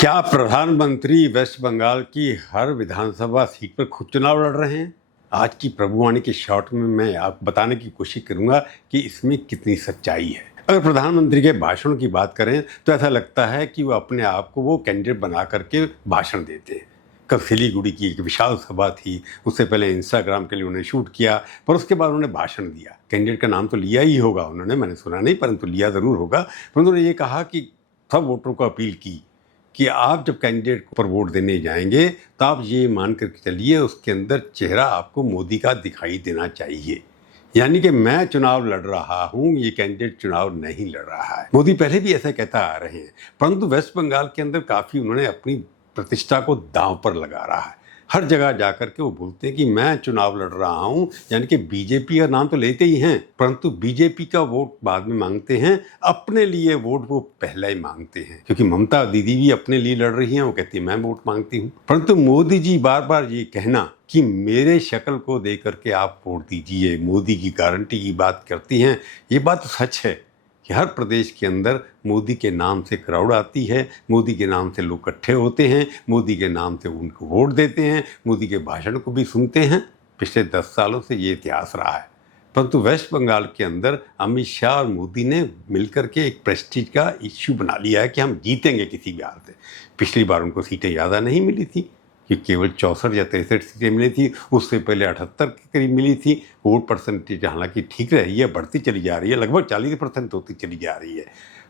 क्या प्रधानमंत्री वेस्ट बंगाल की हर विधानसभा सीट पर खुद चुनाव लड़ रहे हैं? आज की प्रभुवाणी के शॉर्ट में मैं आपको बताने की कोशिश करूंगा कि इसमें कितनी सच्चाई है। अगर प्रधानमंत्री के भाषण की बात करें तो ऐसा लगता है कि वो अपने आप को वो कैंडिडेट बना करके भाषण देते हैं। कल सिलीगुड़ी की एक विशाल सभा थी, उससे पहले इंस्टाग्राम के लिए उन्होंने शूट किया, पर उसके बाद उन्होंने भाषण दिया। कैंडिडेट का नाम तो लिया ही होगा उन्होंने, मैंने सुना नहीं, परंतु लिया ज़रूर होगा। परंतु उन्होंने ये कहा कि सब वोटरों को अपील की कि आप जब कैंडिडेट पर वोट देने जाएंगे तो आप ये मान कर चलिए उसके अंदर चेहरा आपको मोदी का दिखाई देना चाहिए। यानी कि मैं चुनाव लड़ रहा हूँ, ये कैंडिडेट चुनाव नहीं लड़ रहा है। मोदी पहले भी ऐसा कहता आ रहे हैं, परंतु वेस्ट बंगाल के अंदर काफ़ी उन्होंने अपनी प्रतिष्ठा को दांव पर लगा रहा है। हर जगह जाकर के वो बोलते हैं कि मैं चुनाव लड़ रहा हूं, यानी कि बीजेपी का नाम तो लेते ही हैं, परंतु बीजेपी का वोट बाद में मांगते हैं, अपने लिए वोट वो पहले ही मांगते हैं। क्योंकि ममता दीदी भी अपने लिए लड़ रही हैं, वो कहती है मैं वोट मांगती हूँ। परंतु मोदी जी बार बार ये कहना कि मेरे शक्ल को देख करके आप वोट दीजिए, मोदी की गारंटी की बात करती हैं, ये बात तो सच है कि हर प्रदेश के अंदर मोदी के नाम से क्राउड आती है, मोदी के नाम से लोग इकट्ठे होते हैं, मोदी के नाम से उनको वोट देते हैं, मोदी के भाषण को भी सुनते हैं। पिछले 10 सालों से ये इतिहास रहा है। परंतु वेस्ट बंगाल के अंदर अमित शाह और मोदी ने मिलकर के एक प्रेस्टीज का इश्यू बना लिया है कि हम जीतेंगे किसी भी हाल से। पिछली बार उनको सीटें ज़्यादा नहीं मिली थी कि केवल 64 या 63 सीटें मिली थी, उससे पहले 78 के करीब मिली थी। वोट परसेंटेज हालांकि ठीक रही है, बढ़ती चली जा रही है, लगभग 40% होती चली जा रही है।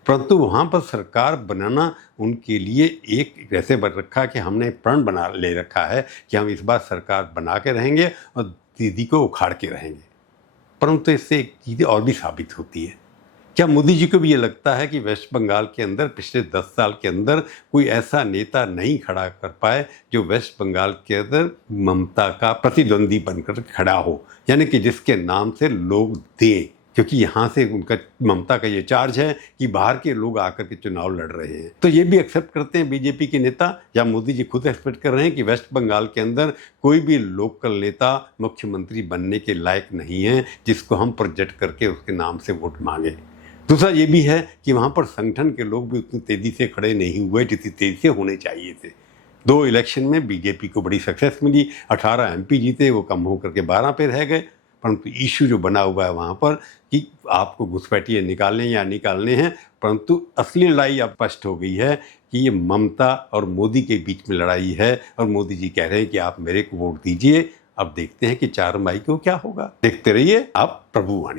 परंतु वहाँ पर सरकार बनाना उनके लिए एक ऐसे बन रखा कि हमने प्रण बना ले रखा है कि हम इस बार सरकार बना के रहेंगे और दीदी को उखाड़ के रहेंगे। परंतु इससे एक चीज़ और भी साबित होती है। क्या मोदी जी को भी ये लगता है कि वेस्ट बंगाल के अंदर पिछले 10 साल के अंदर कोई ऐसा नेता नहीं खड़ा कर पाए जो वेस्ट बंगाल के अंदर ममता का प्रतिद्वंदी बनकर खड़ा हो, यानी कि जिसके नाम से लोग दें? क्योंकि यहाँ से उनका ममता का ये चार्ज है कि बाहर के लोग आकर के चुनाव लड़ रहे हैं, तो ये भी एक्सेप्ट करते हैं बीजेपी के नेता, या मोदी जी खुद एक्सपेक्ट कर रहे हैं कि वेस्ट बंगाल के अंदर कोई भी लोकल नेता मुख्यमंत्री बनने के लायक नहीं है जिसको हम प्रोजेक्ट करके उसके नाम से वोट मांगे। दूसरा ये भी है कि वहाँ पर संगठन के लोग भी उतनी तेज़ी से खड़े नहीं हुए जितनी तेज़ी से होने चाहिए थे। 2 इलेक्शन में बीजेपी को बड़ी सक्सेस मिली, 18 MP जीते, वो कम होकर के 12 पे रह गए। परंतु इशू जो बना हुआ है वहाँ पर कि आपको घुसपैठिए निकालने या निकालने हैं, परंतु असली लड़ाई अब स्पष्ट हो गई है कि ये ममता और मोदी के बीच में लड़ाई है, और मोदी जी कह रहे हैं कि आप मेरे को वोट दीजिए। अब देखते हैं कि 4 मई को क्या होगा। देखते रहिए आप प्रभुवाणी।